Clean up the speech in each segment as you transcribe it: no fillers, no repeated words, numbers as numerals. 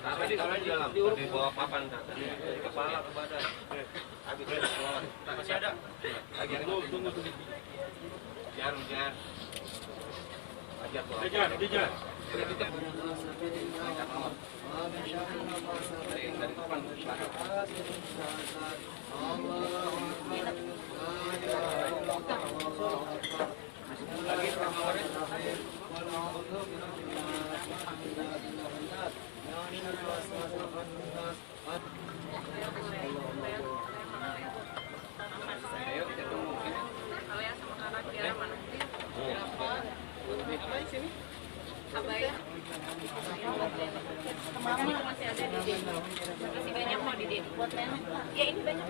Apa di dalam? Di bawah papan dari kepala ke badan. Habis ke bawah. Masih ada? Lagi tunggu. Jangan. Ajar tuh. Kejar. Abaya kemarin masih ada di Dedi, masih banyak kok di Dedi buat nenek. Ya ini banyak,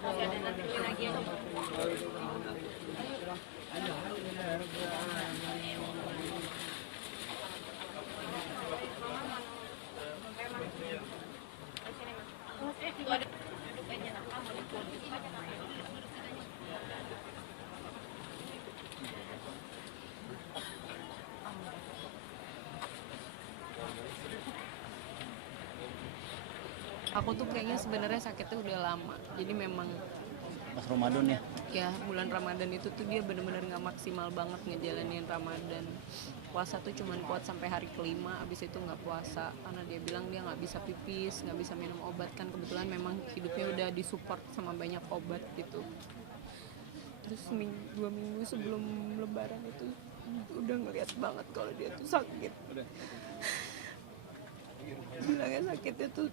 masih ada, nanti beli lagi ya. Itu ada kayaknya aku tuh kayaknya sebenarnya sakitnya udah lama, jadi memang Pas Ramadan ya. ya bulan Ramadan itu tuh dia bener-bener nggak maksimal banget ngejalanin Ramadan. Puasa tuh cuman kuat sampai hari kelima, abis itu nggak puasa karena dia bilang dia nggak bisa pipis, nggak bisa minum obat, kan kebetulan memang hidupnya udah disupport sama banyak obat gitu. Terus 2 minggu sebelum Lebaran itu udah ngeliat banget kalau dia tuh sakit. Bilangnya sakitnya tuh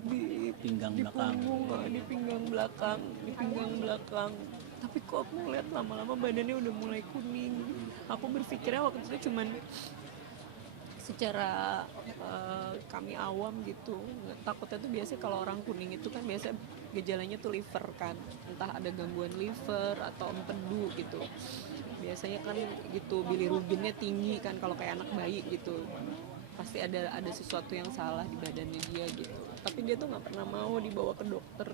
di Pinggang di belakang. punggung, di pinggang belakang. Tapi kok aku ngeliat lama-lama badannya udah mulai kuning. Aku berpikirnya waktu itu cuman secara kami awam gitu, takutnya tuh biasanya kalau orang kuning itu kan biasa gejalanya tuh liver kan, entah ada gangguan liver atau empedu gitu. Biasanya kan gitu bilirubinnya tinggi kan kalau kayak anak bayi gitu, pasti ada sesuatu yang salah di badannya dia gitu. Tapi dia tuh nggak pernah mau dibawa ke dokter,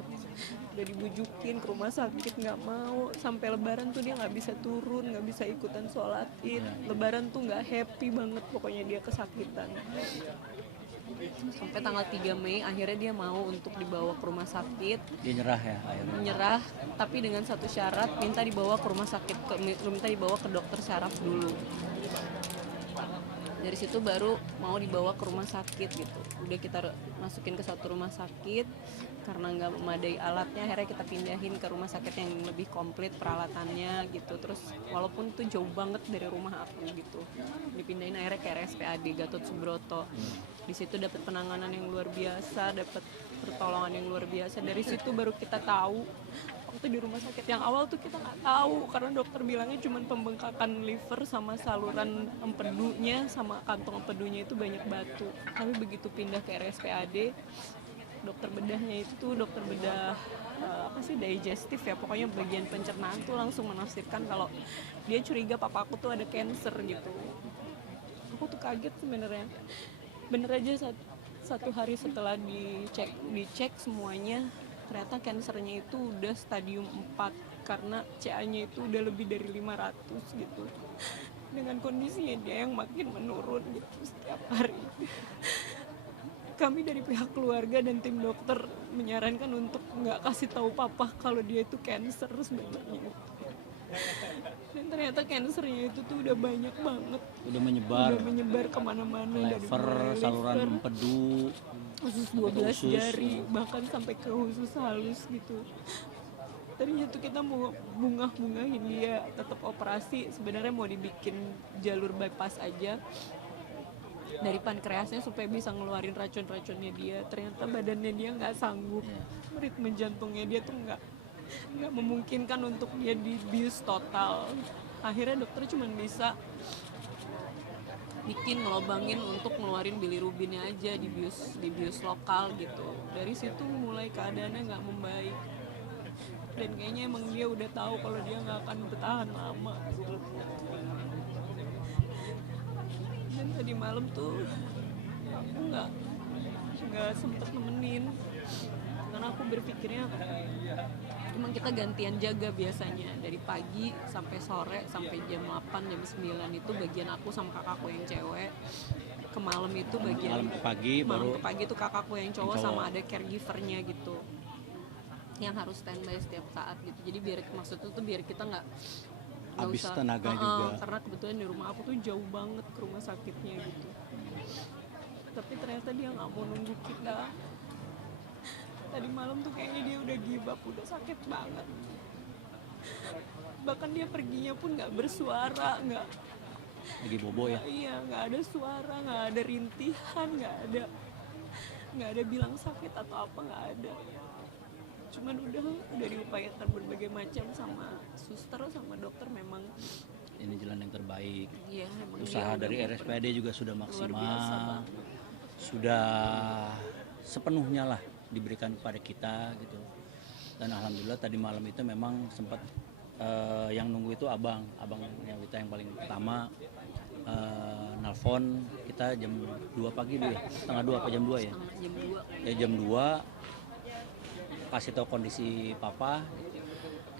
udah dibujukin ke rumah sakit nggak mau. Sampai Lebaran tuh dia nggak bisa turun, nggak bisa ikutan sholat Id. Lebaran tuh nggak happy banget, pokoknya dia kesakitan. Sampai tanggal 3 Mei akhirnya dia mau untuk dibawa ke rumah sakit. Dia nyerah ya akhirnya. Menyerah, tapi dengan satu syarat, minta dibawa ke rumah sakit, minta dibawa ke dokter saraf dulu. Dari situ baru mau dibawa ke rumah sakit gitu. Udah kita masukin ke satu rumah sakit, karena nggak memadai alatnya akhirnya kita pindahin ke rumah sakit yang lebih komplit peralatannya gitu. Terus walaupun itu jauh banget dari rumah aku gitu, dipindahin akhirnya ke RSPAD Gatot Subroto. Di situ dapat penanganan yang luar biasa, dapat pertolongan yang luar biasa. Dari situ baru kita tahu. Waktu di rumah sakit yang awal tuh kita nggak tahu, karena dokter bilangnya cuma pembengkakan liver sama saluran empedunya, sama kantong empedunya itu banyak batu. Tapi begitu pindah ke RSPAD, dokter bedahnya itu dokter bedah digestif ya, pokoknya bagian pencernaan tuh langsung menafsirkan kalau dia curiga papa aku tuh ada cancer gitu. Aku tuh kaget sebenarnya. Bener aja satu hari setelah dicek semuanya, ternyata kansernya itu udah stadium 4 karena CA-nya itu udah lebih dari 500 gitu. Dengan kondisinya dia yang makin menurun gitu setiap hari. Kami dari pihak keluarga dan tim dokter menyarankan untuk nggak kasih tahu papa kalau dia itu cancer sebenarnya. Dan ternyata kansernya itu tuh udah banyak banget. Udah menyebar kemana-mana, dari lever, saluran empedu, usus 12 jari, bahkan sampai ke usus halus gitu. Tadinya tuh kita mau bungahin dia, tetap operasi, sebenarnya mau dibikin jalur bypass aja dari pankreasnya supaya bisa ngeluarin racun-racunnya dia. Ternyata badannya dia nggak sanggup, ritme jantungnya dia tuh nggak memungkinkan untuk dia dibius total. Akhirnya dokter cuma bisa bikin ngelobangin untuk ngeluarin bilirubinnya aja, dibius lokal gitu. Dari situ mulai keadaannya nggak membaik, dan kayaknya emang dia udah tahu kalau dia nggak akan bertahan lama. Dan tadi malam tuh aku nggak sempet nemenin, karena aku berpikirnya emang kita gantian jaga biasanya dari pagi sampai sore sampai jam 8 jam 9 itu bagian aku sama kakakku yang cewek. Ke malam itu bagian malam ke pagi malam baru ke pagi itu kakakku yang cowok yang cowok. sama ada caregivernya gitu yang harus standby setiap saat gitu. Jadi biar maksud itu tuh biar kita nggak habis usah, tenaga juga. karena kebetulan di rumah aku tuh jauh banget ke rumah sakitnya gitu. Tapi ternyata dia nggak mau nunggu kita. Tadi malam tuh kayaknya dia udah give up, udah sakit banget. Bahkan dia perginya pun nggak bersuara, nggak, Lagi bobo ya. iya, nggak ada suara, nggak ada rintihan, nggak ada bilang sakit atau apa, nggak ada. Cuman udah diupayakan berbagai macam sama suster sama dokter, memang Ini jalan yang terbaik. iya memang Usaha dia dari udah RSPAD juga sudah luar biasa maksimal. banget. Sudah sepenuhnya lah diberikan kepada kita gitu. Dan alhamdulillah tadi malam itu memang sempat yang nunggu itu abangnya kita yang paling pertama nelfon kita jam 2 pagi dulu ya, setengah 2 apa jam 2 ya? Setengah jam 2 Ya jam 2 kasih tahu kondisi papa,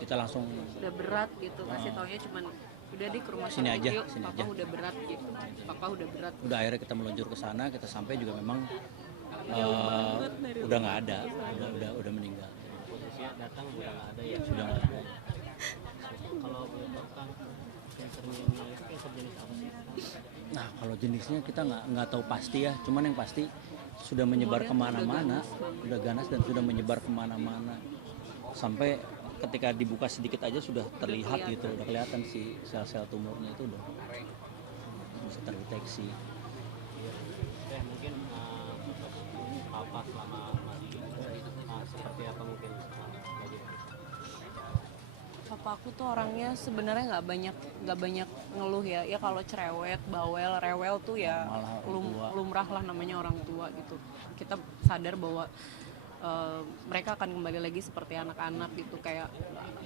kita langsung udah berat gitu, kasih taunya cuman udah di ke rumah Sini sakit aja, yuk, sini papa aja. udah berat gitu, papa udah berat. udah akhirnya kita meluncur ke sana, kita sampai juga memang Jauh banget dari udah nggak ada, udah meninggal. Polisi datang udah nggak ada ya. Sudah nggak ada. Kalau boleh tahu kan cancernya ini cancer jenis apa sih? Nah kalau jenisnya kita nggak tahu pasti ya, cuman yang pasti sudah menyebar Tumornya tuh kemana-mana, udah ganas dan sudah menyebar kemana-mana, sampai ketika dibuka sedikit aja sudah terlihat kelihatan. gitu, udah kelihatan si sel-sel tumornya itu udah bisa terdeteksi. Mungkin papa selama masih seperti apa mungkin bagi Papa aku tuh orangnya sebenarnya nggak banyak ngeluh ya. Ya kalau cerewet, bawel, rewel tuh ya Malah orang tua. lumrah lah, namanya orang tua gitu. Kita sadar bahwa mereka akan kembali lagi seperti anak-anak gitu, kayak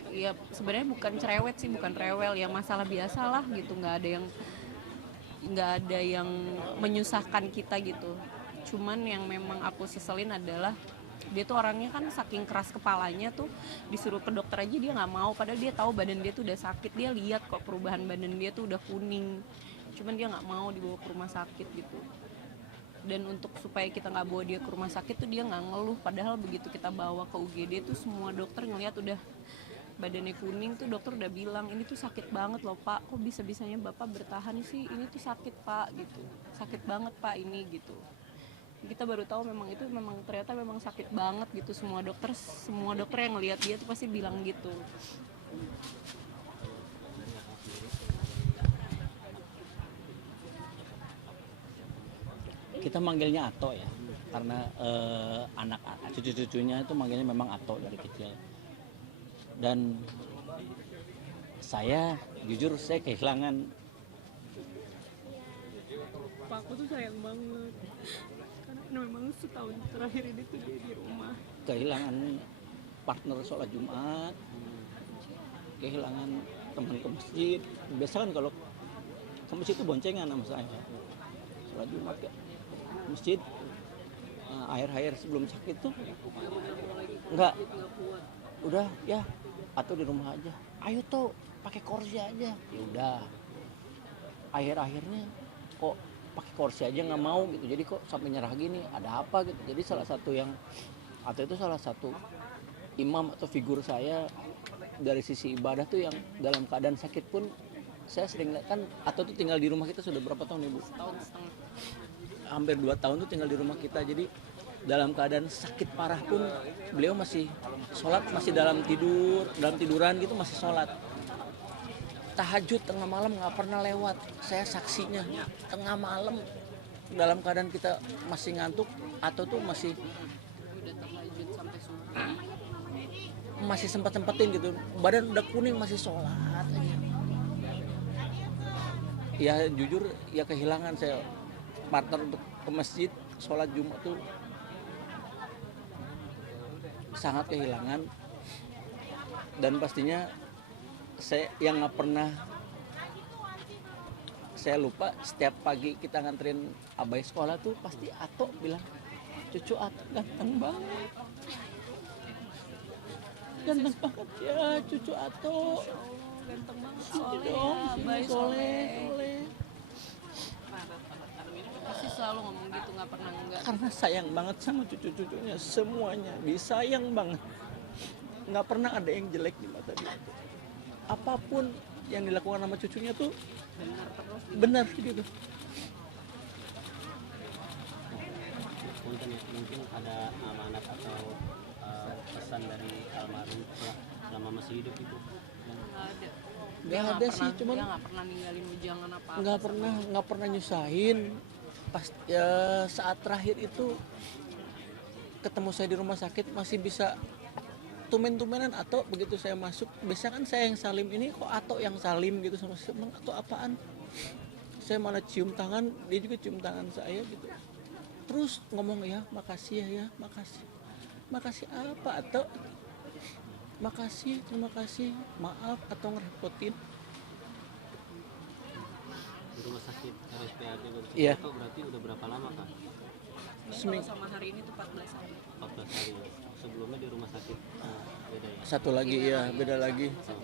ya sebenarnya bukan cerewet sih, bukan rewel, ya masalah biasa lah gitu. Nggak ada yang menyusahkan kita gitu. Cuman yang memang aku seselin adalah dia tuh orangnya kan saking keras kepalanya tuh, disuruh ke dokter aja dia nggak mau, padahal dia tahu badan dia tuh udah sakit, dia lihat kok perubahan badan dia tuh udah kuning, cuman dia nggak mau dibawa ke rumah sakit gitu. Dan untuk supaya kita nggak bawa dia ke rumah sakit tuh dia nggak ngeluh, padahal begitu kita bawa ke UGD tuh semua dokter ngelihat udah badannya kuning tuh, dokter udah bilang ini tuh sakit banget loh pak, kok bisa-bisanya bapak bertahan sih, ini tuh sakit pak gitu, sakit banget pak ini gitu. Kita baru tahu memang itu memang ternyata memang sakit banget gitu. Semua dokter yang ngelihat dia tuh pasti bilang gitu. Kita manggilnya Ato ya, karena anak cucu-cucunya itu manggilnya memang Ato dari kecil. Dan saya jujur saya kehilangan. Pak aku tuh sayang banget karena memang setahun terakhir ini tuh dia di rumah. Kehilangan partner sholat Jumat, kehilangan teman ke masjid. Biasa kan kalau ke masjid itu boncengan sama saya, sholat Jumat ke masjid. Akhir-akhir sebelum sakit tuh enggak, udah ya atau di rumah aja, ayo tuh pakai kursi aja. Ya udah, akhir-akhirnya kok pakai kursi aja nggak mau gitu, jadi kok sampai nyerah gini, ada apa gitu. Jadi salah satu yang atau itu salah satu imam atau figur saya dari sisi ibadah tuh, yang dalam keadaan sakit pun saya sering lihat kan. Atau tuh tinggal di rumah kita sudah berapa tahun ibu? Setahun setengah. Hampir 2 tahun tuh tinggal di rumah kita. Jadi dalam keadaan sakit parah pun beliau masih sholat, masih dalam tiduran gitu masih sholat. Tahajud tengah malam nggak pernah lewat, saya saksinya. Tengah malam dalam keadaan kita masih ngantuk atau tuh masih Udah tahajud sampai subuh. masih sempat-sempetin gitu, badan udah kuning masih sholat aja. Ya jujur ya kehilangan saya partner untuk ke masjid sholat Jumat tuh sangat kehilangan. Dan pastinya saya yang nggak pernah saya lupa, setiap pagi kita nganterin Abai sekolah tuh pasti Ato bilang, cucu Ato ganteng banget. ganteng banget ya cucu Ato. Masya Allah, ganteng banget, Sini soleh dong, ya, sini baik soleh. pasti selalu ngomong gitu, nggak pernah enggak. Karena sayang banget sama cucu-cucunya, semuanya disayang banget. Nggak pernah ada yang jelek di mata dia. Apapun yang dilakukan sama cucunya tuh Benar terus. benar gitu. Punten ya, mungkin ada amanat atau pesan dari almarhum selama masih hidup itu. Nggak ada. Nggak ada sih, cuman dia nggak pernah ninggalin ujangan apa-apa. nggak pernah nyusahin. Pas ya, saat terakhir itu ketemu saya di rumah sakit masih bisa tumen-tumenan Ato, begitu saya masuk biasa kan saya yang salim, ini kok Ato yang salim gitu sama saya. Emang Ato apaan? Saya malah cium tangan, dia juga cium tangan saya gitu. Terus ngomong ya makasih ya makasih. Makasih apa Ato? Makasih, terima kasih, maaf atau ngerepotin. Di rumah sakit RSPAD Iya. itu berarti udah berapa lama Kak? Kalau sama hari ini tuh 14 hari. 14 hari. Sebelumnya di rumah sakit beda ya. Satu lagi ya beda lagi. Rumah sakit